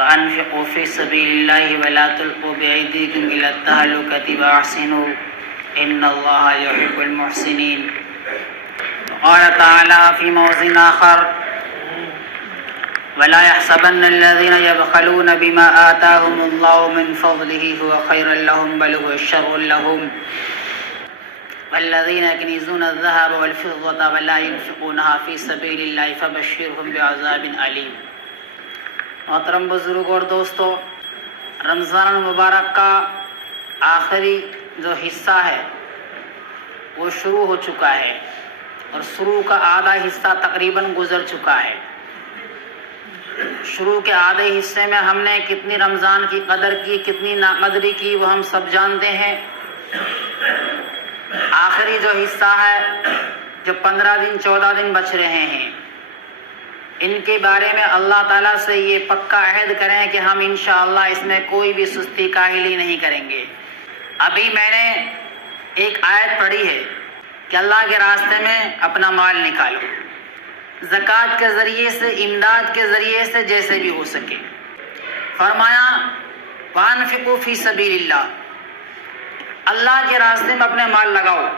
وأنفقوا في سبيل الله ولا تلقوا بأيديكم إلى التهلكة وأحسنوا إن الله يحب المحسنين. قال تعالى في موضع آخر: ولا يحسبن الذين يبخلون بما آتاهم الله من فضله هو خير لهم بل هو شر لهم والذين يكنزون الذهب والفضة ولا ينفقونها في سبيل الله فبشرهم بعذاب أليم. محترم بزرگ اور دوستو، رمضان المبارک کا آخری جو حصہ ہے وہ شروع ہو چکا ہے اور شروع کا آدھا حصہ تقریباً گزر چکا ہے. شروع کے آدھے حصے میں ہم نے کتنی رمضان کی قدر کی، کتنی ناقدری کی، وہ ہم سب جانتے ہیں. آخری جو حصہ ہے، جو 15 دن 14 دن بچ رہے ہیں، ان کے بارے میں اللہ تعالیٰ سے یہ پکا عہد کریں کہ ہم انشاءاللہ اس میں کوئی بھی سستی کاہلی نہیں کریں گے. ابھی میں نے ایک آیت پڑھی ہے کہ اللہ کے راستے میں اپنا مال نکالو، زکوٰۃ کے ذریعے سے، امداد کے ذریعے سے، جیسے بھی ہو سکے. فرمایا وَأَنفِقُوا فِي سَبِيلِ اللَّهِ، اللہ کے راستے میں اپنے مال لگاؤ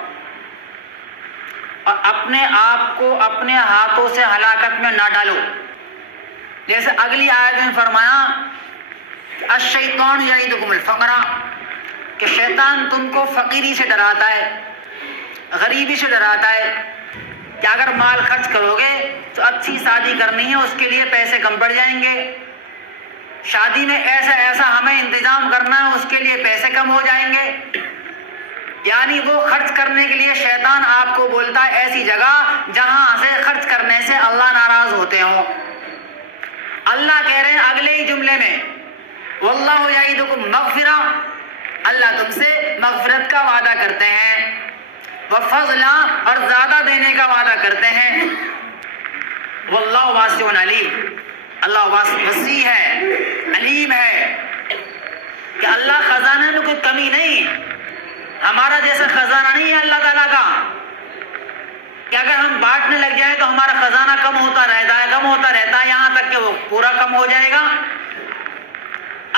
اور اپنے آپ کو اپنے ہاتھوں سے ہلاکت میں نہ ڈالو. جیسے اگلی آیت میں فرمایا الشیطان یعیدکم الفقر، کہ شیطان تم کو فقیری سے ڈراتا ہے، غریبی سے ڈراتا ہے کہ اگر مال خرچ کرو گے تو اچھی شادی کرنی ہے، اس کے لیے پیسے کم پڑ جائیں گے، شادی میں ایسا ایسا ہمیں انتظام کرنا ہے، اس کے لیے پیسے کم ہو جائیں گے. یعنی وہ خرچ کرنے کے لیے شیطان آپ کو بولتا ہے ایسی جگہ جہاں سے خرچ کرنے سے اللہ ناراض ہوتے ہوں. اللہ کہہ رہے ہیں اگلے ہی جملے میں واللہ یعیدکم مغفرہ، اللہ تم سے مغفرت کا وعدہ کرتے ہیں، وفضلا، اور زیادہ دینے کا وعدہ کرتے ہیں. واللہ واسع علیم، اللہ وسیع ہے، علیم ہے، کہ اللہ خزانے میں کوئی کمی نہیں، ہمارا جیسا خزانہ نہیں ہے اللہ تعالیٰ کا کہ اگر ہم بانٹنے لگ جائیں تو ہمارا خزانہ کم ہوتا رہتا ہے یہاں تک کہ وہ پورا کم ہو جائے گا.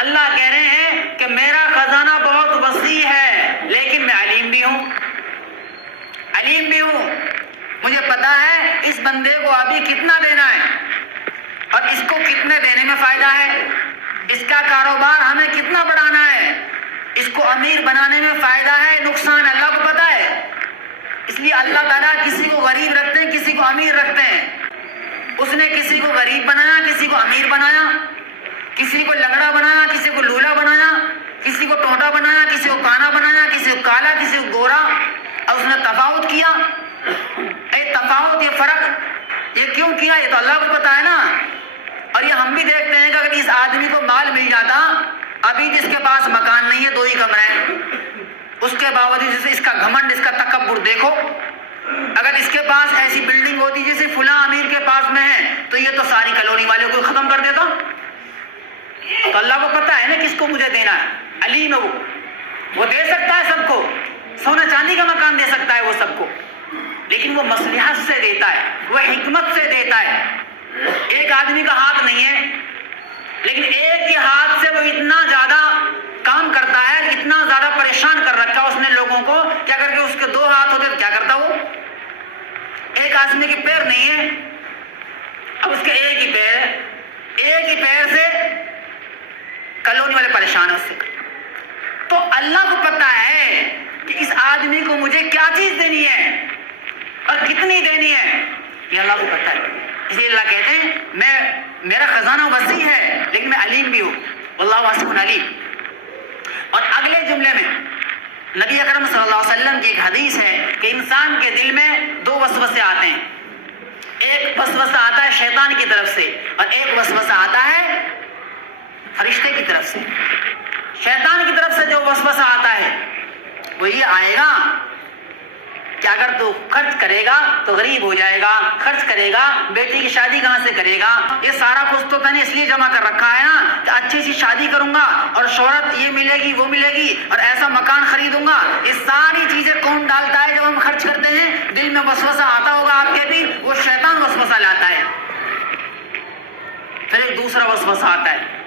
اللہ کہہ رہے ہیں کہ میرا خزانہ بہت وسیع ہے لیکن میں علیم بھی ہوں، مجھے پتا ہے اس بندے کو ابھی کتنا دینا ہے اور اس کو کتنے دینے میں فائدہ ہے، اس کا کاروبار ہمیں کتنا بڑھانا ہے، اس کو امیر بنانے میں فائدہ ہے، نقصان اللہ کو پتا ہے. اس لیے اللہ تعالیٰ کسی کو غریب رکھتے ہیں، کسی کو امیر رکھتے ہیں. اس نے کسی کو غریب بنایا، کسی کو امیر بنایا، کسی کو لنگڑا بنایا، کسی کو لولا بنایا، کسی کو ٹوٹا بنایا، کسی کو کانا بنایا، کسی کو کالا، کسی کو گورا، اور اس نے تفاوت کیا. تفاوت، یہ فرق، یہ کیوں کیا؟ یہ تو اللہ کو پتا ہے نا. اور یہ ہم بھی دیکھتے ہیں کہ اگر اس آدمی کو مال مل جاتا، ابھی جس کے پاس مکان نہیں ہے، 2 ہی کمرے ہیں، اس کے باوجود جیسے اس کا گھمنڈ، اس کا تکبر دیکھو. اگر اس کے پاس ایسی بلڈنگ ہوتی جیسے فلاں امیر کے پاس میں ہے تو یہ تو ساری کالونی والوں کو ختم کر دیتا. تو اللہ کو پتا ہے نا کس کو مجھے دینا ہے، علیم ہے وہ دے سکتا ہے سب کو، سونا چاندی کا مکان دے سکتا ہے وہ سب کو، لیکن وہ مصلحت سے دیتا ہے، وہ حکمت سے دیتا ہے. ایک آدمی کا ہاتھ نہیں ہے لیکن ایک ہی ہاتھ سے وہ اتنا زیادہ کام کرتا ہے، اتنا زیادہ پریشان کر رکھا اس نے لوگوں کو کہ اگر کہ اس کے 2 ہاتھ ہوتے تو کیا کرتا وہ؟ ایک آدمی کے پیر نہیں ہے، اب اس کے ایک ہی پیر سے کالونی والے پریشان ہیں اس سے. تو اللہ کو پتا ہے کہ اس آدمی کو مجھے کیا چیز دینی ہے اور کتنی دینی ہے، یہ اللہ کو پتا ہے. اس لیے اللہ کہتے ہیں میرا خزانہ وسیع ہے لیکن میں علیم بھی ہوں، واللہ واسع علیم. اور اگلے جملے میں نبی اکرم صلی اللہ علیہ وسلم کی ایک حدیث ہے کہ انسان کے دل میں 2 وسوسے آتے ہیں. ایک وسوسہ آتا ہے شیطان کی طرف سے اور ایک وسوسہ آتا ہے فرشتے کی طرف سے. شیطان کی طرف سے جو وسوسہ آتا ہے وہ یہ آئے گا کہ اگر تو خرچ کرے گا تو غریب ہو جائے گا، خرچ کرے گا بیٹی کی شادی کہاں سے کرے گا، یہ سارا کچھ تو میں نے اس لیے جمع کر رکھا ہے نا کہ اچھی سی شادی کروں گا اور شہرت یہ ملے گی وہ ملے گی اور ایسا مکان خریدوں گا. یہ ساری چیزیں کون ڈالتا ہے جب ہم خرچ کرتے ہیں؟ دل میں وسوسہ آتا ہوگا آپ کے بھی، وہ شیطان وسوسہ لاتا ہے. پھر ایک دوسرا وسوسہ آتا ہے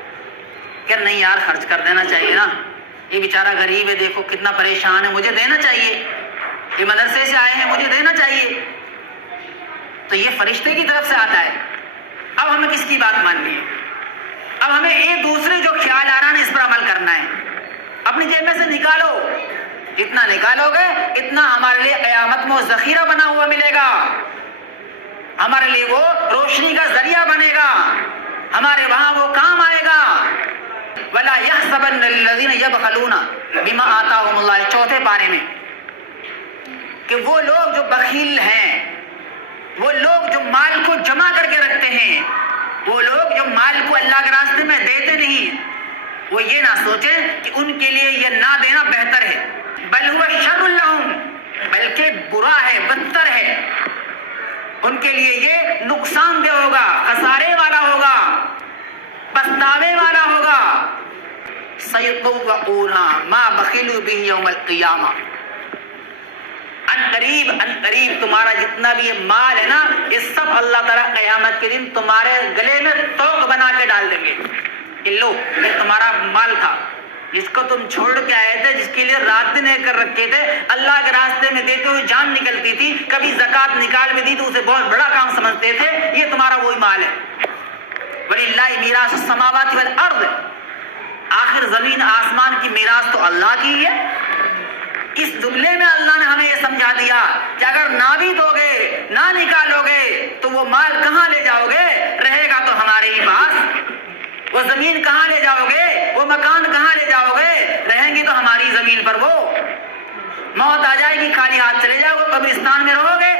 کہ نہیں یار خرچ کر دینا چاہیے نا, یہ بیچارہ غریب ہے, دیکھو کتنا پریشان ہے, مجھے دینا چاہیے, یہ مدرسے سے آئے ہیں مجھے دینا چاہیے. تو یہ فرشتے کی طرف سے آتا ہے. اب ہمیں کس کی بات ماننی ہے؟ اب ہمیں ایک دوسرے جو خیال آ رہا ہے اس پر عمل کرنا ہے. اپنی جیب میں سے نکالو, جتنا نکالو گے اتنا ہمارے لیے قیامت میں ذخیرہ بنا ہوا ملے گا, ہمارے لیے وہ روشنی کا ذریعہ بنے گا, ہمارے وہاں وہ کام آئے گا. وَلَا يَحْسَبَنَّ الَّذِينَ يَبْخَلُونَ بِمَا آتَاهُمُ اللَّهُ, چوتھے پارے میں, کہ وہ لوگ جو بخیل ہیں, وہ لوگ جو مال کو جمع کر کے رکھتے ہیں, وہ لوگ جو مال کو اللہ کے راستے میں دیتے نہیں, وہ یہ نہ سوچیں کہ ان کے لیے یہ نہ دینا بہتر ہے. بل هو شر لهم, بلکہ برا ہے, بدتر ہے, ان کے لیے یہ نقصان دہ ہوگا, خسارے والا ہوگا, پچھتاوے والا ہوگا. سَيُطَوَّقُونَ مَا بَخِلُوا بِهِ يَوْمَ الْقِيَامَةِ, ان قریب تمہارا جتنا بھی یہ مال ہے نا, یہ سب اللہ تعالیٰ قیامت کے دن تمہارے گلے میں توق بنا کے ڈال دیں گے کہ لو یہ تمہارا مال تھا, جس کو تم چھوڑ کے آئے تھے, جس کے لیے رات دن ایک کر رکھے تھے, اللہ کے راستے میں دیتے ہوئے جان نکلتی تھی, کبھی زکوٰۃ نکال بھی دی تو اسے بہت بڑا کام سمجھتے تھے, یہ تمہارا وہی مال ہے. وَلِلَّهِ مِيرَاثُ السَّمَاوَاتِ وَالْأَرْضِ, آخر زمین آسمان کی میراث تو اللہ کی ہے. اس جملے میں اللہ نے ہمیں یہ سمجھا دیا کہ اگر نہ بھی دو گے, نہ نکالو گے, تو وہ مال کہاں لے جاؤ گے؟ رہے گا تو ہمارے ہی پاس. وہ زمین کہاں لے جاؤ گے؟ وہ مکان کہاں لے جاؤ گے؟ رہیں گی تو ہماری زمین پر. وہ موت آ جائے گی, خالی ہاتھ چلے جاؤ گے, قبرستان میں رہو گے.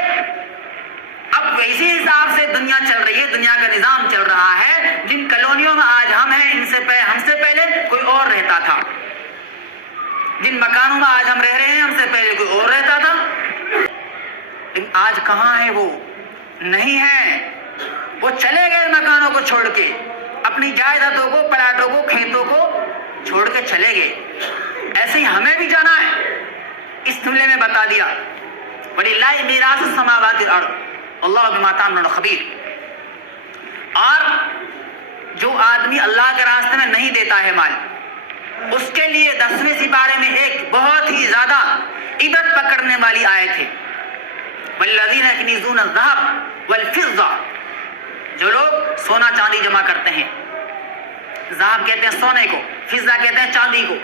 اب ویسے حساب سے دنیا چل رہی ہے, دنیا کا نظام چل رہا ہے. جن کالونیوں میں آج ہم ہیں, ہم سے پہلے کوئی اور رہتا تھا. جن مکانوں میں آج ہم رہ رہے ہیں, ہم سے پہلے کوئی اور رہتا تھا. لیکن آج کہاں ہے وہ؟ نہیں ہے. وہ چلے گئے مکانوں کو چھوڑ کے, اپنی جائیدادوں کو, پلاٹوں کو, کھیتوں کو چھوڑ کے چلے گئے. ایسے ہی ہمیں بھی جانا ہے. اس جملے میں بتا دیا وَلِلَّهِ مِيرَاثُ السَّمَاوَاتِ وَالْأَرْضِ وَاللَّهُ بِمَا تَعْمَلُونَ خَبِيرٌ. اور جو آدمی اللہ کے راستے میں نہیں دیتا ہے مال, اس کے لیے 10ویں سپارے میں ایک بہت ہی زیادہ عبرت پکڑنے والی آیت ہے. وَالَّذِينَ يَكْنِزُونَ الذَّهَبَ وَالْفِضَّةَ, جو لوگ سونا چاندی جمع کرتے ہیں. ذهب کہتے ہیں سونے کو, فضہ کہتے ہیں چاندی کو,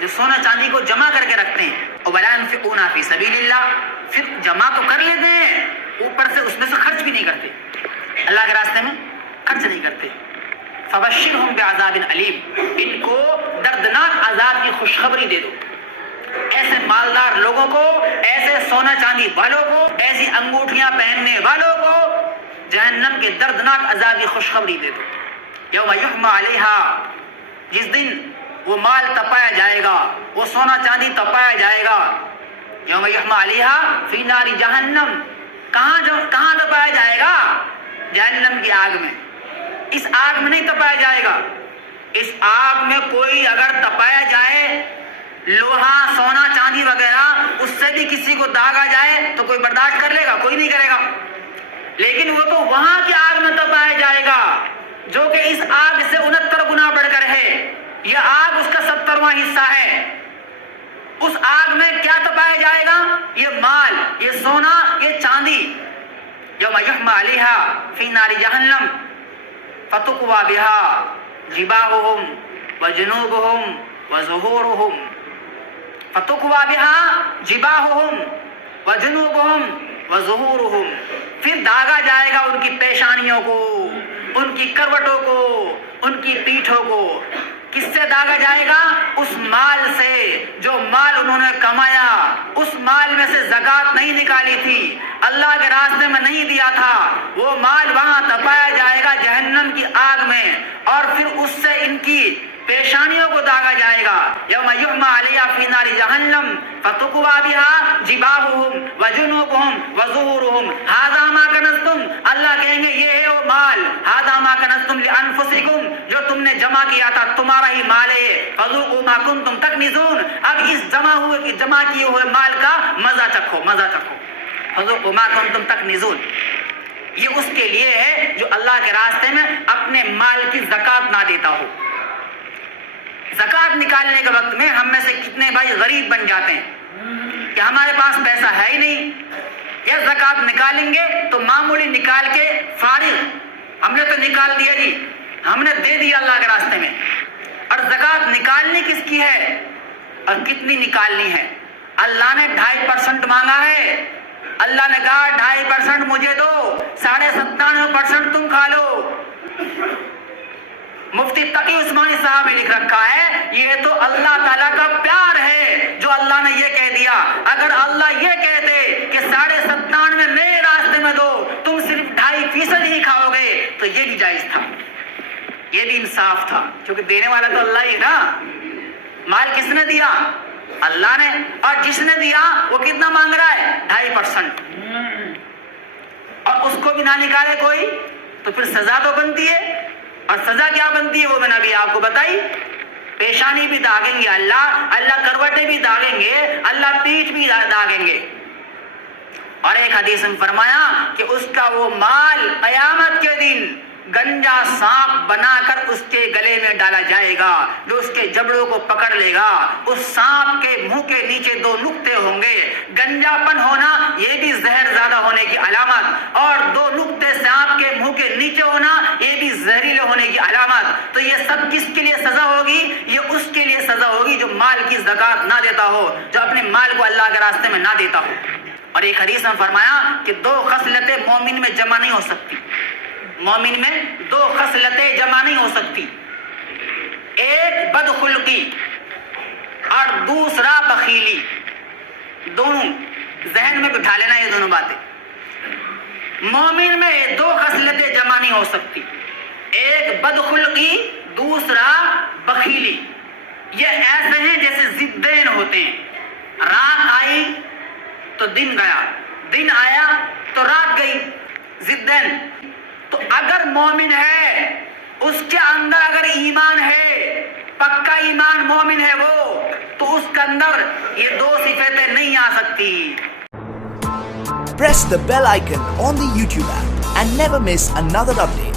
جو سونا چاندی کو جمع کر کے رکھتے ہیں. وَلَا يُنْفِقُونَ فِي سَبِيلِ اللَّهِ, پھر جمع تو کر لیتے ہیں, اوپر سے اس میں سے خرچ بھی نہیں کرتے, اللہ کے راستے میں خرچ نہیں کرتے. فَبَشِّرْهُمْ بِعَذَابٍ أَلِيمٍ, ان کو دردناک عذاب کی خوشخبری دے دو. ایسے مالدار لوگوں کو, ایسے سونا چاندی والوں کو, ایسی انگوٹھیاں پہننے والوں کو جہنم کے دردناک عذاب کی خوشخبری دے دو. یوم یحمى علیہا, جس دن وہ مال تپایا جائے گا, وہ سونا چاندی تپایا جائے گا. یوم یحمى علیہا فی نار جہنم, کہاں تپایا جائے گا؟ جہنم کی آگ میں. اس آگ میں نہیں تپایا جائے گا. اس آگ میں کوئی اگر تپایا جائے, لوہا, سونا, چاندی وغیرہ, اس سے بھی کسی کو داغ آ جائے تو کوئی برداشت کر لے گا؟ کوئی نہیں کرے گا. لیکن وہ تو وہاں کی آگ میں تپایا جائے گا جو کہ اس آگ سے 69 گنا بڑھ کر ہے. یہ آگ اس کا 70واں حصہ ہے. اس آگ میں کیا تپایا جائے گا؟ یہ مال, یہ سونا, یہ چاندی. یوم یحمى علیہا فی نار جہنم فتقوی بها جباہہم وجنوبہم وظہورہم. فتقوی بها جباہہم وجنوبہم وظہورہم, پھر داغا جائے گا ان کی پیشانیوں کو, ان کی کروٹوں کو, ان کی پیٹھوں کو. کس سے داغا جائے گا؟ اس مال سے جو مال انہوں نے کمایا, اس مال میں سے زکوٰۃ نہیں نکالی تھی, اللہ کے راستے میں نہیں دیا تھا. وہ مال وہاں تپایا جائے گا جہنم کی آگ میں, اور پھر اس سے ان کی پیشانیوں کو داغا جائے گا. یوم یحمى علیہا فی نار جہنم فتقوی بها جباہہم وجنوبہم وظہورہم ھذا ما کنزتم. اللہ کہیں گے یہ ہے وہ مال, ھذا ما کنزتم لانفسکم, جو تم نے جمع کیا تھا, تمہارا ہی مال ہے. فذوقوا ما کنتم تکنزون, اب اس جمع کیے ہوئے مال کا مزہ چکھو, مزہ چکھو. فذوقوا ما کنتم تکنزون, یہ اس کے لیے ہے جو اللہ کے راستے میں اپنے مال کی زکوٰۃ نہ دیتا ہو. زکوٰۃ نکالنے کے وقت میں ہم میں سے کتنے بھائی غریب بن جاتے ہیں کہ ہمارے پاس پیسہ ہے ہی نہیں، یا زکوٰۃ نکالیں گے تو معمولی نکال کے فارغ، ہم نے تو نکال دیا جی، ہم نے دے دیا اللہ کے راستے میں۔ اور زکوٰۃ نکالنی کس کی ہے اور کتنی نکالنی ہے؟ اللہ نے 2.5% مانگا ہے، اللہ نے کہا 2.5% مجھے دو، 97.5% تم کھا لو۔ مفتی تقی عثمانی صاحب نے لکھ رکھا ہے یہ تو اللہ تعالیٰ کا پیار ہے جو اللہ نے یہ کہہ دیا، اگر اللہ یہ کہتے کہ 97.5 میرے راستے میں دو، تم صرف 2.5% ہی کھاؤ گے تو یہ بھی جائز تھا، یہ بھی انصاف تھا، کیونکہ دینے والا تو اللہ ہی نا۔ مال کس نے دیا؟ اللہ نے، اور جس نے دیا وہ کتنا مانگ رہا ہے؟ 2.5%، اور اس کو بھی نہ نکالے کوئی تو پھر سزا تو بنتی ہے، اور سزا کیا بنتی ہے وہ میں نے ابھی آپ کو بتائی، پیشانی بھی داغیں گے اللہ کروٹیں بھی داغیں گے، اللہ پیٹھ بھی داغیں گے۔ اور ایک حدیث میں فرمایا کہ اس کا وہ مال قیامت کے دن گنجا سانپ بنا کر اس کے گلے میں ڈالا جائے گا، جو اس کے جبڑوں کو پکڑ لے گا، اس سانپ کے منہ کے نیچے 2 نقطے ہوں گے، گنجا پن ہونا یہ بھی زہر زیادہ ہونے کی علامت، اور 2 نقطے سانپ کے منہ کے نیچے ہونا یہ بھی زہریلے ہونے کی علامت۔ تو یہ سب کس کے لیے سزا ہوگی؟ یہ اس کے لیے سزا ہوگی جو مال کی زکوٰۃ نہ دیتا ہو، جو اپنے مال کو اللہ کے راستے میں نہ دیتا ہو۔ اور ایک حدیث میں فرمایا کہ 2 خصلتیں مومن میں جمع نہیں ہو سکتی، مومن میں 2 خصلتیں جمع نہیں ہو سکتی، ایک بدخلقی اور دوسرا بخیلی۔ دونوں ذہن میں بٹھا لینا، یہ دونوں باتیں۔ مومن میں 2 خصلتیں جمع نہیں ہو سکتی، ایک بدخلقی، دوسرا بخیلی۔ یہ ایسے ہیں جیسے ضدین ہوتے ہیں، رات آئی تو دن گیا، دن آیا تو رات گئی، ضدین۔ تو اگر مومن ہے، اس کے اندر اگر ایمان ہے، پکا ایمان مومن ہے وہ، تو اس کے اندر یہ 2 صفتیں نہیں آ سکتی۔ Press the bell icon on the YouTube app and never miss another update.